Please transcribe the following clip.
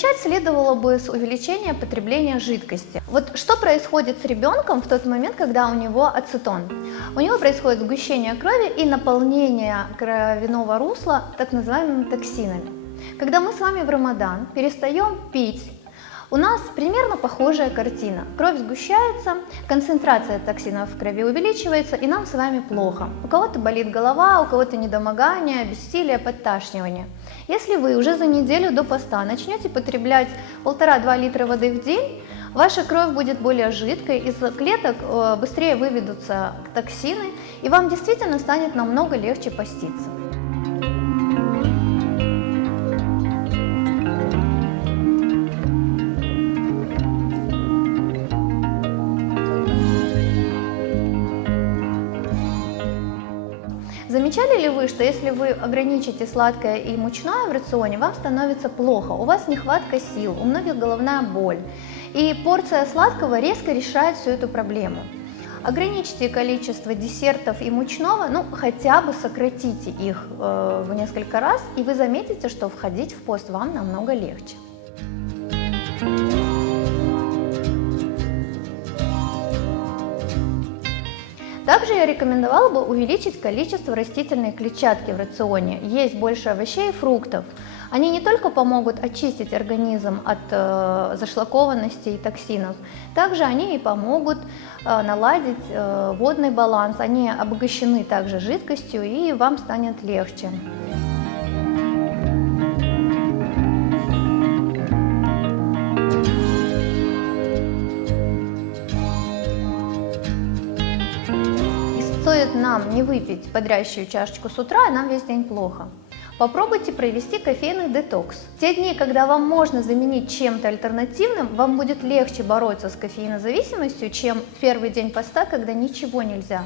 начать следовало бы с увеличения потребления жидкости. Вот что происходит с ребенком в тот момент, когда у него ацетон? У него происходит сгущение крови и наполнение кровяного русла так называемыми токсинами. Когда мы с вами в Рамадан перестаем пить, у нас примерно похожая картина. Кровь сгущается, концентрация токсинов в крови увеличивается, и нам с вами плохо. У кого-то болит голова, у кого-то недомогание, бессилие, подташнивание. Если вы уже за неделю до поста начнете потреблять 1,5-2 литра воды в день, ваша кровь будет более жидкой, из клеток быстрее выведутся токсины, и вам действительно станет намного легче поститься. Замечали ли вы, что если вы ограничите сладкое и мучное в рационе, вам становится плохо, у вас нехватка сил, у многих головная боль, и порция сладкого резко решает всю эту проблему? Ограничьте количество десертов и мучного, хотя бы сократите их в несколько раз, и вы заметите, что входить в пост вам намного легче. Также я рекомендовала бы увеличить количество растительной клетчатки в рационе, есть больше овощей и фруктов. Они не только помогут очистить организм от зашлакованности и токсинов, также они и помогут наладить водный баланс, они обогащены также жидкостью, и вам станет легче. Стоит нам не выпить бодрящую чашечку с утра, и нам весь день плохо. Попробуйте провести кофейный детокс. В те дни, когда вам можно заменить чем-то альтернативным, вам будет легче бороться с кофеинозависимостью, чем в первый день поста, когда ничего нельзя.